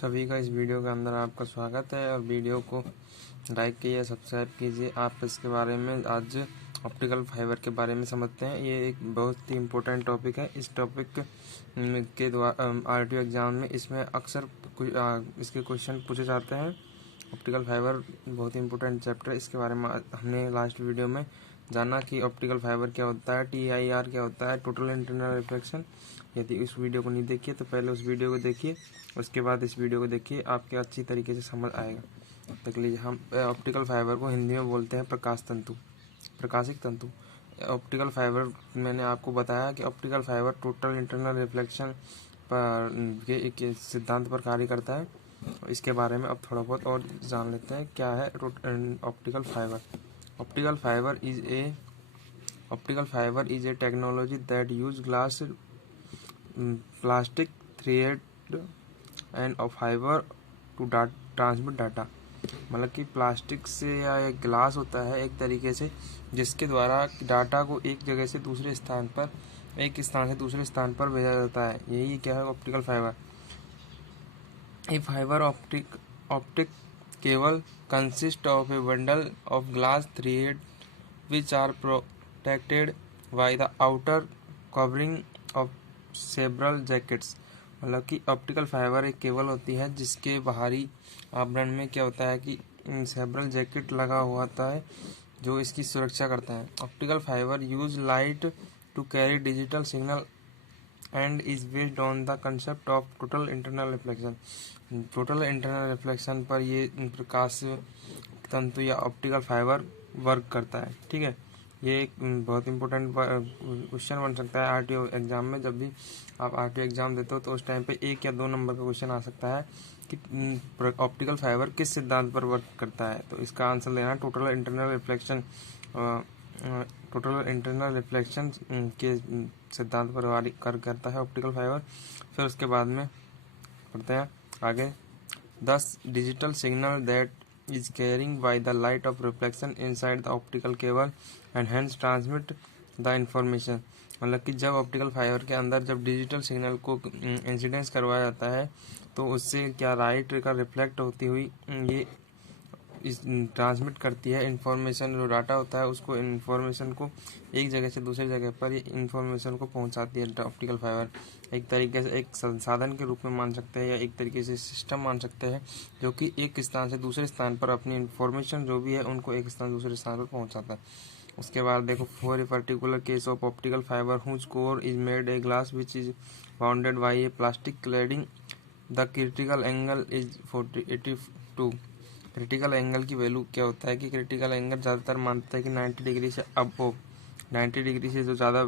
सभी का इस वीडियो के अंदर आपका स्वागत है और वीडियो को लाइक कीजिए, सब्सक्राइब कीजिए। आप इसके बारे में आज ऑप्टिकल फाइबर के बारे में समझते हैं। ये एक बहुत ही इम्पोर्टेंट टॉपिक है। इस टॉपिक के द्वारा आरटीओ एग्ज़ाम में इसमें अक्सर इसके क्वेश्चन पूछे जाते हैं। ऑप्टिकल फाइबर बहुत ही इम्पोर्टेंट चैप्टर है। इसके बारे में हमने लास्ट वीडियो में जाना कि ऑप्टिकल फाइबर क्या होता है, TIR क्या होता है, टोटल इंटरनल रिफ्लेक्शन। यदि इस वीडियो को नहीं देखिए तो पहले उस वीडियो को देखिए, उसके बाद इस वीडियो को देखिए, आपके अच्छी तरीके से समझ आएगा। तक लीजिए, हम ऑप्टिकल फाइबर को हिंदी में बोलते हैं प्रकाश तंतु, प्रकाशिक तंतु। ऑप्टिकल फाइबर मैंने आपको बताया कि optical fibre total internal reflection पर के सिद्धांत पर कार्य करता है। इसके बारे में अब थोड़ा बहुत और जान लेते हैं क्या है optical fibre. Optical fibre is a technology that use glass, plastic, thread and fibre to transmit data. मतलब कि प्लास्टिक से या एक ग्लास होता है एक तरीके से, जिसके द्वारा डाटा को एक जगह से दूसरे स्थान पर, एक स्थान से दूसरे स्थान पर भेजा जाता है। यही क्या है optical fibre. A fibre optic cable consist of A bundle of glass thread which are protected by the outer covering of several jackets। मतलब कि ऑप्टिकल फाइबर एक केबल होती है जिसके बाहरी आवरण में क्या होता है कि सेवरल जैकेट लगा हुआ होता है जो इसकी सुरक्षा करता है। Optical fibre use light to carry digital signal and is based on the concept of total internal reflection. Total internal reflection पर ये प्रकाश तंतु या ऑप्टिकल फाइबर वर्क करता है। ठीक है, ये एक बहुत इंपॉर्टेंट क्वेश्चन बन सकता है आरटीओ एग्जाम में। जब भी आप आरटीओ एग्जाम देते हो तो उस टाइम पे 1 या 2 नंबर का क्वेश्चन आ सकता है कि ऑप्टिकल फाइबर किस सिद्धांत पर वर्क करता है। तो इसका आंसर लेना total internal reflection, total internal reflection के सिद्धांत पर कार्य करता है ऑप्टिकल फाइबर। फिर उसके बाद में पढ़ते हैं आगे। 10 digital signal that is carrying by the light of reflection inside the optical cable and hence transmit the information। मतलब कि जब ऑप्टिकल फाइबर के अंदर जब डिजिटल सिग्नल को इंसिडेंस करवाया जाता है तो उससे क्या लाइट का रिफ्लेक्ट होती हुई ये इस ट्रांसमिट करती है इंफॉर्मेशन। जो डाटा होता है उसको इंफॉर्मेशन को एक जगह से दूसरी जगह पर ये इंफॉर्मेशन को पहुंचाती है। ऑप्टिकल फाइबर एक तरीके से एक संसाधन के रूप में मान सकते हैं या एक तरीके से सिस्टम मान सकते हैं जो कि एक स्थान से दूसरे स्थान पर अपनी इंफॉर्मेशन जो भी है उनको एक स्थान दूसरे स्थान पर पहुंचाता है। उसके बाद देखो, for a particular case of optical fibre whose core is made a glass which is bounded by a plastic cladding, the critical angle is 82। Critical angle की वैल्यू क्या होता है कि क्रिटिकल एंगल ज़्यादातर मानता है कि 90 डिग्री से अब 90 डिग्री से जो ज़्यादा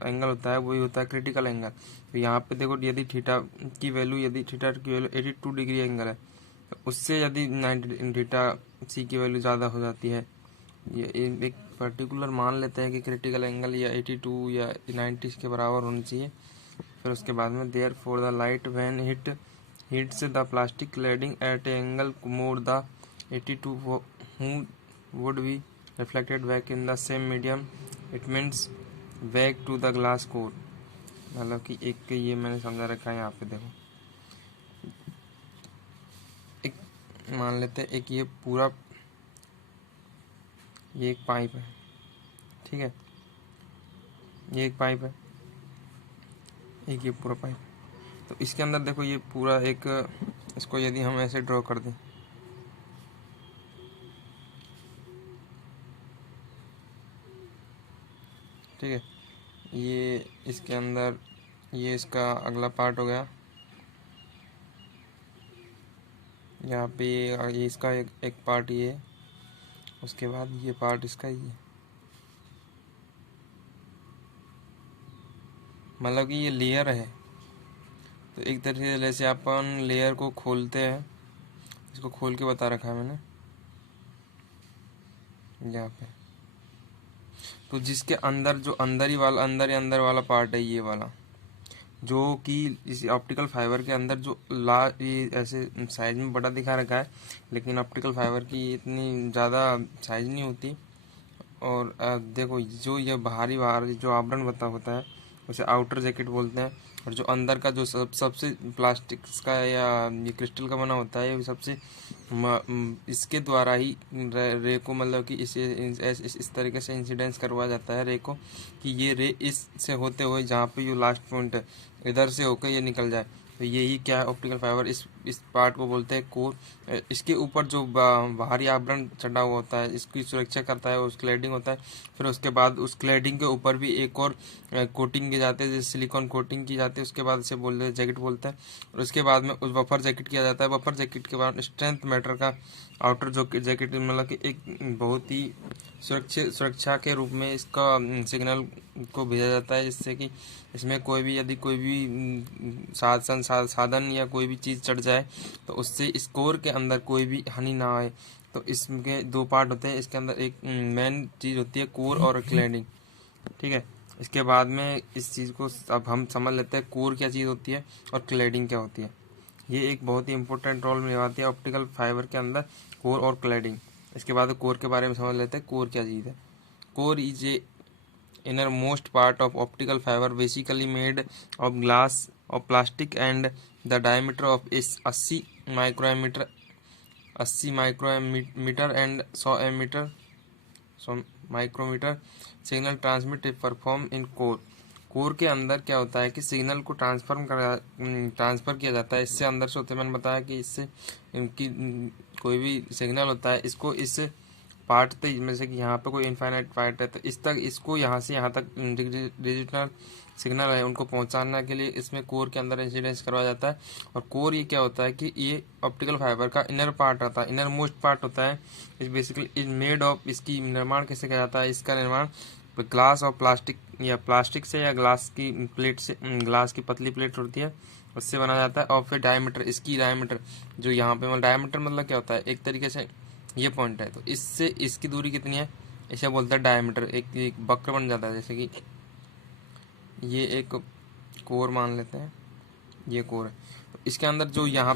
एंगल होता है वही होता है क्रिटिकल एंगल। तो यहाँ पे देखो, यदि थीटा की वैल्यू 82 डिग्री एंगल है तो उससे यदि 90 थीटा सी की वैल्यू ज़्यादा हो जाती है, ये एक पर्टिकुलर मान लेते हैं कि क्रिटिकल एंगल या 82 या 90 के बराबर होना चाहिए। फिर उसके बाद में there for the light when hits the plastic cladding at an angle more the 82 who would be reflected back in the same medium, it means back to the glass core। मतलब कि एक ये मैंने समझा रखा है यहाँ पे देखो, एक मान लेते हैं एक ये पूरा ये एक पाइप है, ठीक है, ये एक पाइप है, एक ये पूरा पाइप। तो इसके अंदर देखो ये पूरा एक, इसको यदि हम ऐसे ड्रॉ कर दें, ठीक है, ये इसके अंदर ये इसका अगला पार्ट हो गया। यहाँ पे ये इसका एक पार्ट ये, उसके बाद ये पार्ट इसका ये, मतलब कि ये लेयर है। तो एक तरीके से जैसे अपन लेयर को खोलते हैं, इसको खोल के बता रखा है मैंने यहाँ पे। तो जिसके अंदर जो अंदर ही वाला पार्ट है ये वाला, जो कि इस ऑप्टिकल फाइबर के अंदर जो ये ऐसे साइज में बड़ा दिखा रखा है, लेकिन ऑप्टिकल फाइबर की इतनी ज़्यादा साइज नहीं होती। और देखो जो ये बाहर जो आवरण होता है उसे आउटर जैकेट बोलते हैं। और जो अंदर का जो सबसे प्लास्टिक का या ये क्रिस्टल का बना होता है, ये सबसे इसके द्वारा ही रे को मतलब कि इस तरीके से इंसिडेंस करवाया जाता है रे को, कि ये रे इस से होते हुए जहाँ पे ये लास्ट पॉइंट है इधर से होकर ये निकल जाए। तो यही क्या है, ऑप्टिकल फाइबर। इस पार्ट को बोलते हैं कोर। इसके ऊपर जो बाहरी आवरण चढ़ा हुआ होता है इसकी सुरक्षा करता है, उस क्लैडिंग होता है। फिर उसके बाद उस क्लैडिंग के ऊपर भी एक और कोटिंग की जाती है, जैसे सिलिकॉन कोटिंग की जाती है। उसके बाद इसे बोलते हैं जैकेट बोलते हैं। और उसके बाद में उस बफर जैकेट किया जाता है। बफर जैकेट के बाद स्ट्रेंथ मैटर का आउटर जो जैकेट मतलब कि एक बहुत ही सुरक्षा के रूप में इसका सिग्नल को भेजा जाता है, जिससे कि इसमें कोई भी यदि कोई भी साधन या कोई भी चीज़ चढ़ जाए तो उससे इस कोर के अंदर कोई भी हानि ना आए। तो इसके दो पार्ट होते हैं। इसके अंदर एक मेन चीज़ होती है कोर और क्लैडिंग, ठीक है। इसके बाद में इस चीज़ को अब हम समझ लेते हैं कोर क्या चीज़ होती है और क्लैडिंग क्या होती है। ये एक बहुत ही इंपॉर्टेंट रोल निभाती है ऑप्टिकल फाइबर के अंदर, कोर और क्लैडिंग। इसके बाद कोर के बारे में समझ लेते हैं कोर क्या चीज़ है। Core is a inner most part of optical fiber, basically made of glass or plastic, and the diameter of is 80 micrometer, 80 micrometer and 100 meter, so micrometer signal transmit perform in core. Core के अंदर क्या होता है कि signal को transfer किया जाता है। इससे अंदर से होते मैंने बताया कि इससे इनकी कोई भी सिग्नल होता है इसको इस पार्ट तक, जैसे कि यहाँ पे कोई इनफाइनाइट पार्ट है तो इस तक इसको यहाँ से यहाँ तक डिजिटल सिग्नल है उनको पहुँचाने के लिए इसमें कोर के अंदर इंसिडेंस करवाया जाता है। और कोर ये क्या होता है कि ये ऑप्टिकल फाइबर का इनर पार्ट आता है, इनर मोस्ट पार्ट होता है। इस बेसिकली इज मेड ऑफ, इसकी निर्माण कैसे किया जाता है, इसका निर्माण ग्लास और प्लास्टिक या प्लास्टिक से या ग्लास की प्लेट से, ग्लास की पतली प्लेट होती है उससे बना जाता है। और फिर डायमीटर, इसकी डायमीटर जो यहाँ पे मतलब डायमीटर मतलब क्या होता है, एक तरीके से ये पॉइंट है तो इससे इसकी दूरी कितनी है इसे बोलते हैं डायमीटर। एक वक्र बन जाता है, जैसे कि ये एक कोर मान लेते हैं, ये कोर है। तो इसके अंदर जो यहाँ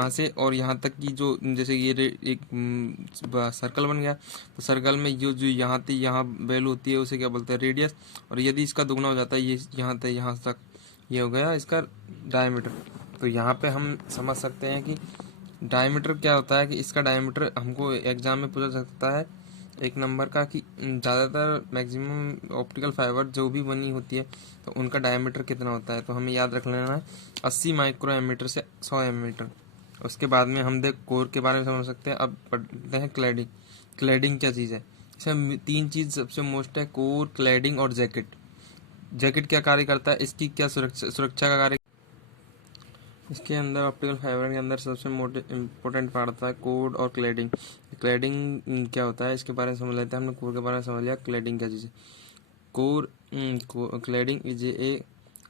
से और यहाँ तक की जो जैसे ये एक सर्कल बन गया तो सर्कल में जो यहाँ वैल्यू होती है उसे क्या बोलते हैं रेडियस। और यदि इसका दुगना हो जाता है ये यहाँ तक, ये हो गया इसका डायमीटर। तो यहाँ पे हम समझ सकते हैं कि डायमीटर क्या होता है, कि इसका डायमीटर हमको एग्जाम में पूछा सकता है एक नंबर का, कि ज़्यादातर मैक्सिमम ऑप्टिकल फाइबर जो भी बनी होती है तो उनका डायमीटर कितना होता है। तो हमें याद रख लेना है 80 माइक्रो एमीटर से 100 एमीटर। उसके बाद में हम कोर के बारे में समझ सकते हैं। अब पढ़ते हैं क्लैडिंग। क्लैडिंग क्या चीज़ है, इसमें तीन चीज़ सबसे मोस्ट है, कोर, क्लैडिंग और जैकेट। जैकेट क्या कार्य करता है, इसकी क्या सुरक्षा का कार्य। इसके अंदर ऑप्टिकल फाइबर के अंदर सबसे इम्पोर्टेंट पार्ट होता है कोर और क्लैडिंग। क्लैडिंग क्या होता है इसके बारे में समझ लेते हैं। हमने कोर के बारे में समझ लिया, क्लैडिंग क्या चीज़ है। Core cladding is a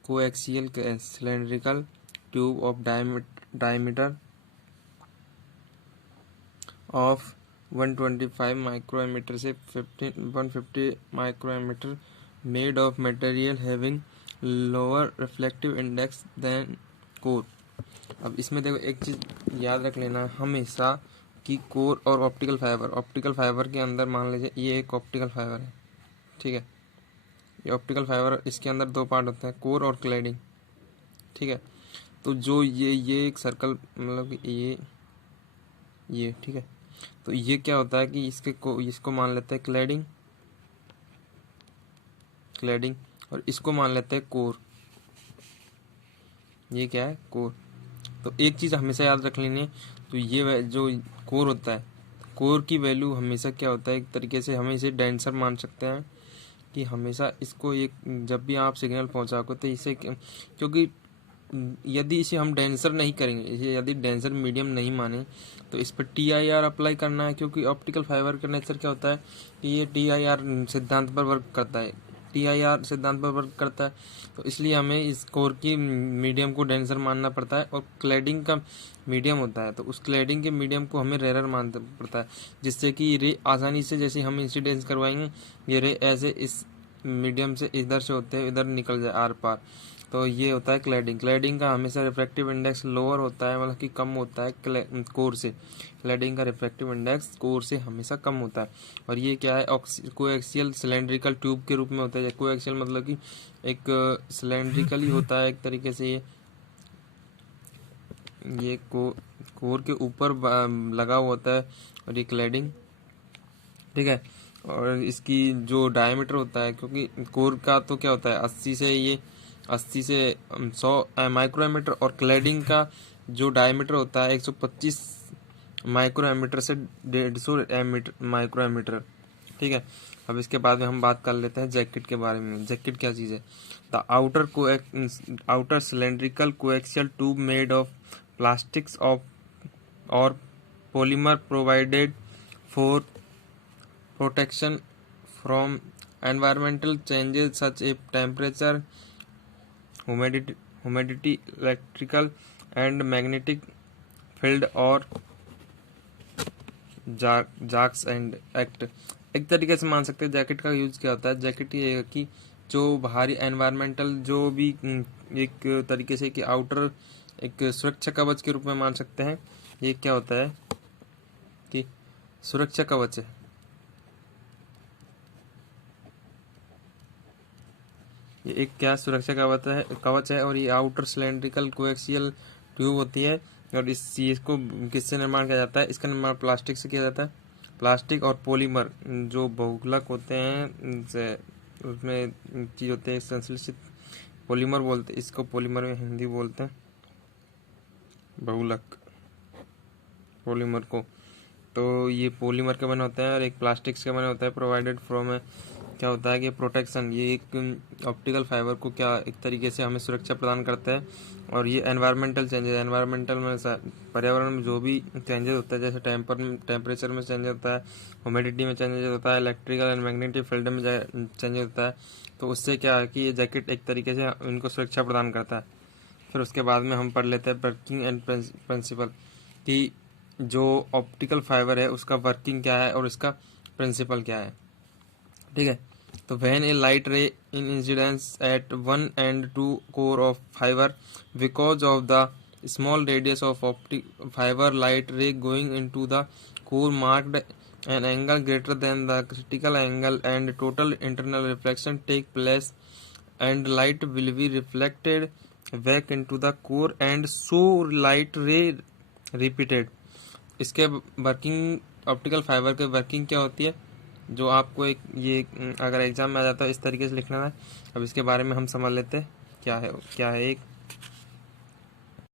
coaxial cylindrical tube of diameter of 125 micrometre से 150 micrometre, made of material having lower reflective index than core. अब इसमें देखो एक चीज़ याद रख लेना है हमेशा कि कोर और ऑप्टिकल फाइबर के अंदर मान लीजिए ये एक ऑप्टिकल फाइबर है, ठीक है। ये ऑप्टिकल फाइबर, इसके अंदर दो पार्ट होते हैं, कोर और क्लैडिंग, ठीक है। तो जो ये एक सर्कल मतलब कि ये ठीक है। तो ये क्या होता है कि इसको मान लेते हैं क्लैडिंग और इसको मान लेते हैं कोर। ये क्या है, कोर। तो एक चीज़ हमेशा याद रख लेनी है, तो ये जो कोर होता है, कोर की वैल्यू हमेशा क्या होता है, एक तरीके से हमें इसे डेंसर मान सकते हैं कि हमेशा इसको एक जब भी आप सिग्नल पहुंचाओगे तो इसे, क्योंकि यदि इसे हम डेंसर नहीं करेंगे, इसे यदि डेंसर मीडियम नहीं माने तो इस पर TIR अप्लाई करना है। क्योंकि ऑप्टिकल फाइबर का नेचर क्या होता है कि ये TIR सिद्धांत पर वर्क करता है, TIR सिद्धांत पर वर्क करता है। तो इसलिए हमें इस कोर की मीडियम को डेंसर मानना पड़ता है। और क्लैडिंग का मीडियम होता है तो उस क्लैडिंग के मीडियम को हमें रेयर मानना पड़ता है, जिससे कि रे आसानी से, जैसे हम इंसिडेंस करवाएंगे ये रे ऐसे इस मीडियम से इधर से होते हैं इधर निकल जाए आर पार। तो ये होता है क्लैडिंग। क्लैडिंग का हमेशा रिफ्रैक्टिव इंडेक्स लोअर होता है, मतलब कि कम होता है कोर से। क्लैडिंग का रिफ्रैक्टिव इंडेक्स कोर से हमेशा कम होता है। और ये क्या है, कोएक्सियल सिलेंड्रिकल ट्यूब के रूप में होता है। कोएक्सियल मतलब कि एक सिलेंड्रिकल ही होता है एक तरीके से। ये कोर के ऊपर लगा हुआ होता है और ये क्लैडिंग, ठीक है। और इसकी जो डायमीटर होता है, क्योंकि कोर का तो क्या होता है 80 से 100 माइक्रोमीटर, और क्लैडिंग का जो डायमीटर होता है 125 माइक्रोमीटर से 150 माइक्रोमीटर, ठीक है। अब इसके बाद में हम बात कर लेते हैं जैकेट के बारे में। जैकेट क्या चीज़ है? The outer cylindrical coaxial tube made of plastics of और polymer provided for protection from environmental changes such as temperature, humidity, electrical and magnetic field or jacks and act। एक तरीके से मान सकते हैं जैकेट का यूज क्या होता है। जैकेट ये है कि जो बाहरी एनवायरमेंटल जो भी एक तरीके से कि आउटर एक सुरक्षा कवच के रूप में मान सकते हैं। ये क्या होता है कि सुरक्षा कवच है। ये एक क्या सुरक्षा कवच है और ये आउटर सिलेंड्रिकल कोएक्सियल ट्यूब होती है। और इस चीज को किससे निर्माण किया जाता है? इसका निर्माण प्लास्टिक से किया जाता है। प्लास्टिक और पॉलीमर जो बहुलक होते हैं उसमें चीज होते हैं संश्लेषित, पॉलीमर बोलते हैं इसको, पॉलीमर में हिंदी बोलते हैं बहुलक पॉलीमर को। तो ये पॉलीमर के बने होते हैं और एक प्लास्टिक्स के बने होता है। प्रोवाइडेड फ्रॉम क्या होता है कि प्रोटेक्शन, ये एक ऑप्टिकल फाइबर को क्या एक तरीके से हमें सुरक्षा प्रदान करता है। और ये एनवायरमेंटल चेंजेस, एनवायरमेंटल में पर्यावरण में जो भी चेंजेस होता है, जैसे टेम्परेचर में चेंजेस होता है, ह्यूमिडिटी में चेंजेस होता है, इलेक्ट्रिकल एंड मैग्नेटिक फील्ड में चेंजेस होता है, तो उससे क्या है कि ये जैकेट एक तरीके से इनको सुरक्षा प्रदान करता है। फिर उसके बाद में हम पढ़ लेते हैं वर्किंग एंड प्रिंसिपल, कि जो ऑप्टिकल फाइबर है उसका वर्किंग क्या है और इसका प्रिंसिपल क्या है, ठीक है। तो when a light ray in incidence at one end to core of fibre because of the small radius of optic fibre, light ray going into the core marked an angle greater than the critical angle and total internal reflection take place and light will be reflected back into the core and so light ray repeated। इसके working, optical fibre के working क्या होती है, जो आपको एक ये अगर एग्जाम में आ जाता है इस तरीके से लिखना है। अब इसके बारे में हम समझ लेते हैं क्या है एक